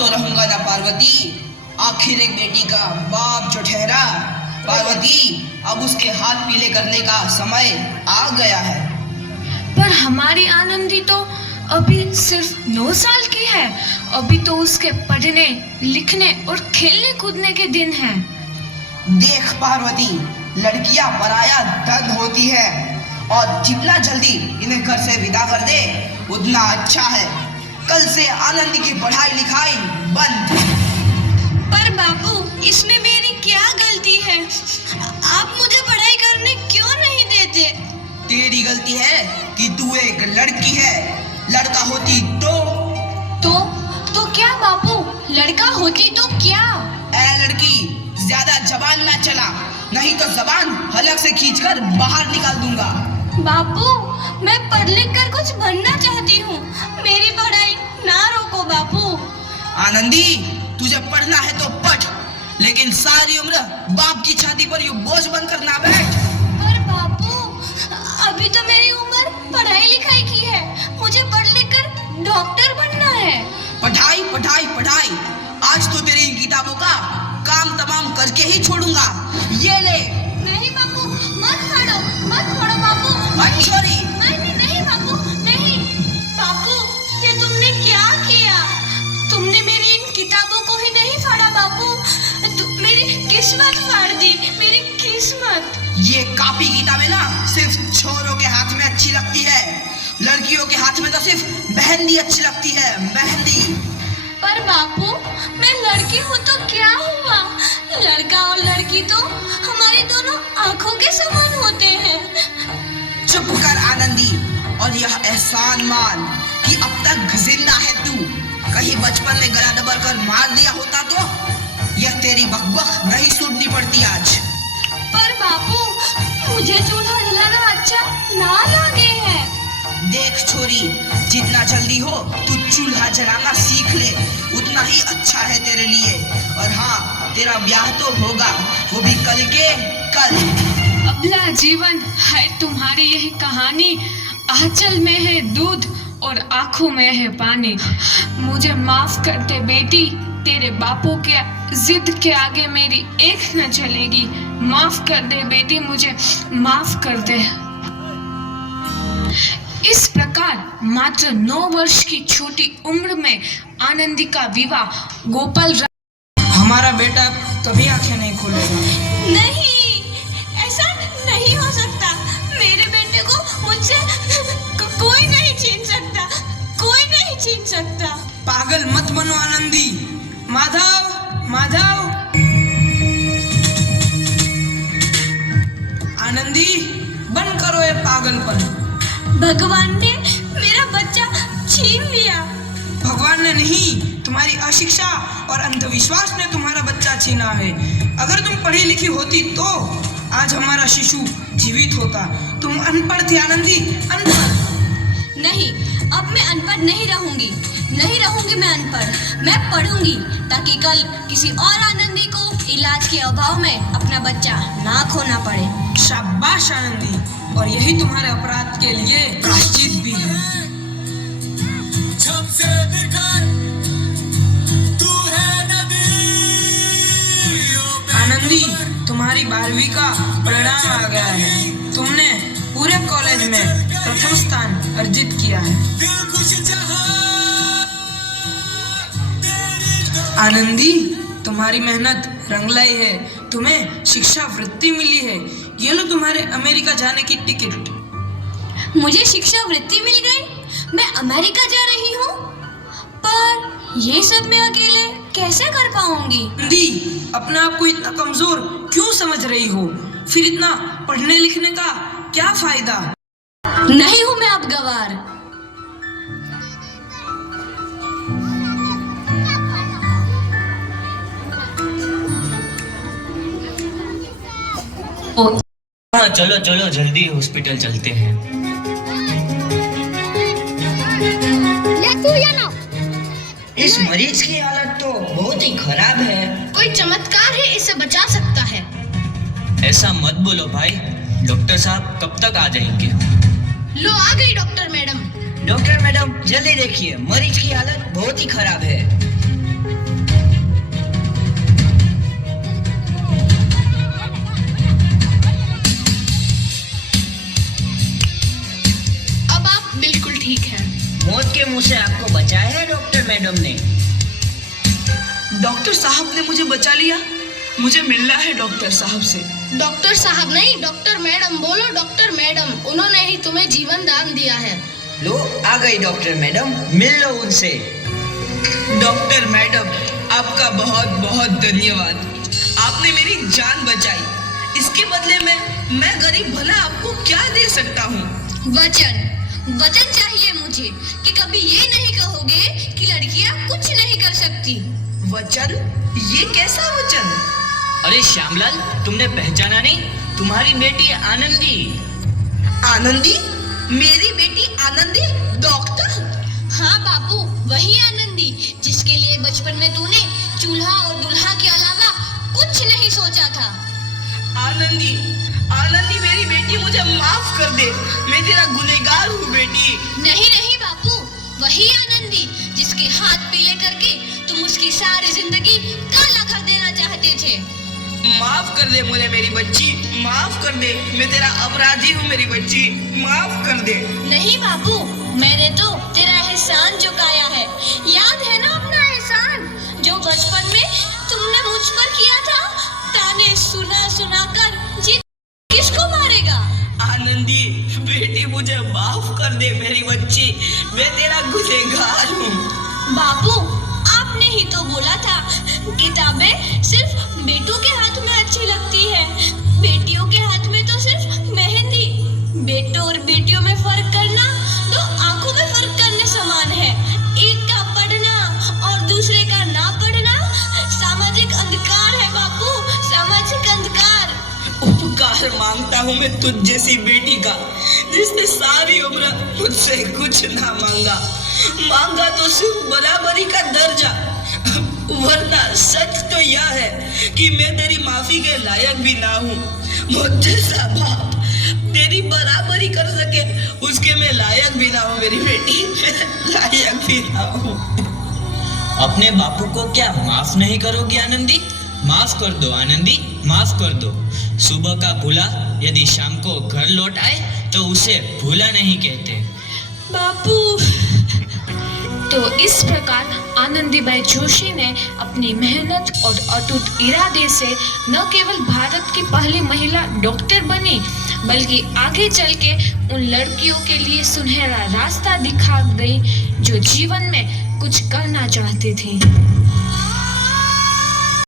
तो रहूंगा ना पार्वती। आखिर एक बेटी का बाप जो ठहरा। पार्वती, अब उसके हाथ पीले करने का समय आ गया है। पर हमारी आनंदी तो अभी सिर्फ 9 साल की है। अभी तो उसके पढ़ने, लिखने और खेलने कूदने के दिन हैं। देख पार्वती, लड़कियां पराया धन होती है और जितना जल्दी इन्हें घर से विदा कर दे उतना अच्छा है। कल से आनंद की पढ़ाई लिखाई बंद। पर बापू, इसमें मेरी क्या गलती है? आप मुझे पढ़ाई करने क्यों नहीं देते? तेरी गलती है कि तू एक लड़की है। लड़का होती तो क्या बापू? लड़का होती तो क्या? ए लड़की, ज्यादा जबान ना चला, नहीं तो जबान हलक से खींचकर बाहर निकाल दूंगा। बापू, मैं पढ़ लिख कर कुछ बनना चाहती हूँ। मेरी पढ़ाई ना रोको बापू। आनंदी, तुझे पढ़ना है तो पढ़, लेकिन सारी उम्र बाप की छाती पर यूं बोझ बनकर ना बैठ। पर बापू, अभी तो मेरी उम्र पढ़ाई लिखाई की है। मुझे पढ़ लिख कर डॉक्टर बनना है। पढ़ाई पढ़ाई पढ़ाई, आज तो तेरी इन किताबों का काम तमाम करके ही छोड़ूंगा। ये ले। नहीं बापू, मत फाड़ो बापू। छोरी। नहीं बापू, नहीं। बापू, ये तुमने क्या किया? तुमने मेरी इन किताबों को ही नहीं फाड़ा बापू, मेरी किस्मत फाड़ दी, मेरी किस्मत। ये कॉपी किताबें ना सिर्फ छोरों के हाथ में अच्छी लगती है, लड़कियों के हाथ में तो सिर्फ मेहंदी अच्छी लगती है, मेहंदी। पर बापू, मैं लड़की हूँ तो क्या हुआ? लड़का और लड़की तो हमारी दोनों आंखों के समान होते हैं। चुप कर आनंदी, और यह एहसान मान कि अब तक जिंदा है तू। कहीं बचपन में गला दबा कर मार दिया होता तो यह तेरी बकबक नहीं सुननी पड़ती आज। पर बापू, मुझे चूल्हा जलाना अच्छा ना लगे है। देख छोरी, जितना जल्दी हो तू चूल्हा जलाना सीख ले, उतना ही अच्छा है तेरे लिए। और हाँ, तेरा ब्याह तो होगा, वो भी कल के कल। अबला जीवन है तुम्हारी यही कहानी। आंचल में है दूध और आंखों में है पानी। मुझे माफ कर दे बेटी, तेरे बापू के जिद के आगे मेरी एक न चलेगी। माफ कर दे बेटी, मुझे माफ कर दे। इस प्रकार मात्र 9 वर्ष की छोटी उम्र में आनंदी का विवाह गोपाल। हमारा बेटा कभी आंखें नहीं खोलेगा। नहीं, ऐसा नहीं हो सकता। मेरे बेटे को मुझसे कोई नहीं छीन सकता, कोई नहीं छीन सकता। पागल मत बनो आनंदी। माधव, माधव। आनंदी, बंद करो ये पागलपन। भगवान ने मेरा बच्चा छीन लिया। भगवान ने नहीं, तुम्हारी अशिक्षा और अंधविश्वास ने तुम्हारा बच्चा छीना है। अगर तुम पढ़ी लिखी होती तो आज हमारा शिशु जीवित होता। तुम अनपढ़ थी आनंदी, अनपढ़। नहीं, अब मैं अनपढ़ नहीं रहूंगी मैं अनपढ़। मैं पढ़ूंगी ताकि कल किसी और आनंदी को इलाज के अभाव में अपना बच्चा ना खोना पड़े। शाबाश आनंदी, और यही तुम्हारे अपराध के लिए प्रायश्चित भी है। जब से देखा तू है नदी। आनंदी, तुम्हारी 12वीं का परिणाम आ गया है। तुमने पूरे कॉलेज में प्रथम स्थान अर्जित किया है। आनंदी, तुम्हारी मेहनत रंग लाई है। तुम्हें शिक्षा वृत्ति मिली है। ये लो तुम्हारे अमेरिका जाने की टिकट। मुझे शिक्षा वृत्ति मिल गई, मैं अमेरिका जा रही हूँ। पर ये सब मैं अकेले कैसे कर पाऊंगी? आनंदी, अपने आप को इतना कमजोर क्यों समझ रही हो? फिर इतना पढ़ने लिखने का क्या फायदा? नहीं हूँ मैं अब गवार। हाँ, चलो चलो जल्दी हॉस्पिटल चलते हैं। इस मरीज की हालत तो बहुत ही खराब है। कोई चमत्कार है इसे बचा सकता है। ऐसा मत बोलो भाई, डॉक्टर साहब कब तक आ जाएंगे? लो आ गई डॉक्टर मैडम। डॉक्टर मैडम, जल्दी देखिए, मरीज की हालत बहुत ही खराब है। मैडम ने। डॉक्टर साहब ने मुझे बचा लिया। मुझे मिलना है डॉक्टर साहब से। डॉक्टर साहब नहीं, डॉक्टर मैडम बोलो। डॉक्टर मैडम, उन्होंने ही तुम्हें जीवन दान दिया है। लो आ गई डॉक्टर मैडम, मिल लो उनसे। डॉक्टर मैडम, आपका बहुत बहुत धन्यवाद। आपने मेरी जान बचाई। इसके बदले में मैं गरीब भला आपको क्या दे सकता हूँ? वचन चाहिए मुझे कि कभी ये नहीं कहोगे कि लड़कियां कुछ नहीं कर सकती। वचन? ये कैसा वचन? अरे श्यामलाल, तुमने पहचाना नहीं? तुम्हारी बेटी आनंदी। आनंदी? मेरी बेटी आनंदी डॉक्टर? हाँ बापू, वही आनंदी जिसके लिए बचपन में तूने चूल्हा और दूल्हा के अलावा कुछ नहीं सोचा था। आनंदी, आनंदी मेरी बेटी, मुझे माफ कर दे। मैं तेरा गुनहगार हूँ बेटी। नहीं बापू, वही आनंदी जिसके हाथ पीले करके तुम उसकी सारी जिंदगी काला कर देना चाहते थे। माफ कर दे मुझे मेरी बच्ची, माफ कर दे। मैं तेरा अपराधी हूँ मेरी बच्ची, माफ कर दे। नहीं बापू, मैंने तो तेरा एहसान चुकाया है। याद है ना अपना एहसान जो बचपन में तुमने मुझ पर किया था? ताने सुना कर जी किसको मारेगा? आनंदी बेटी, मुझे माफ कर दे मेरी बच्ची। मैं तेरा गुनहगार हूँ। बापू, आपने ही तो बोला था किताबें सिर्फ बेटों के हाथ में अच्छी लगती है, बेटियों के हाथ में तो सिर्फ मेहंदी। बेटों और बेटियों में फर्क करना तो आंखों में फर्क करने समान है। एक का पढ़ना और दूसरे का ना पढ़ना सामाजिक अंधकार है बापू, सामाजिक अंधकार। उपकार मांगता हूँ मैं तुझ जैसी बेटी का, जिसने सारी उम्र मुझसे कुछ ना मांगा तो सिर्फ बराबरी का दर्जा। वरना सच तो यह है कि मैं तेरी माफी के लायक भी ना हूँ। मुझ जैसा बाप तेरी बराबरी कर सके उसके मैं लायक भी ना हूँ मेरी बेटी, लायक भी ना हूँ। अपने बापू को क्या माफ नहीं करोगी आनंदी? माफ कर दो आनंदी, माफ कर दो। सुबह का भूला यदि शाम को घर लौट आए तो उसे भूला नहीं कहते। बापू। तो इस प्रकार आनंदीबाई जोशी ने अपनी मेहनत और अटूट इरादे से न केवल भारत की पहली महिला डॉक्टर बनी, बल्कि आगे चल के उन लड़कियों के लिए सुनहरा रास्ता दिखा गई जो जीवन में कुछ करना चाहती थी।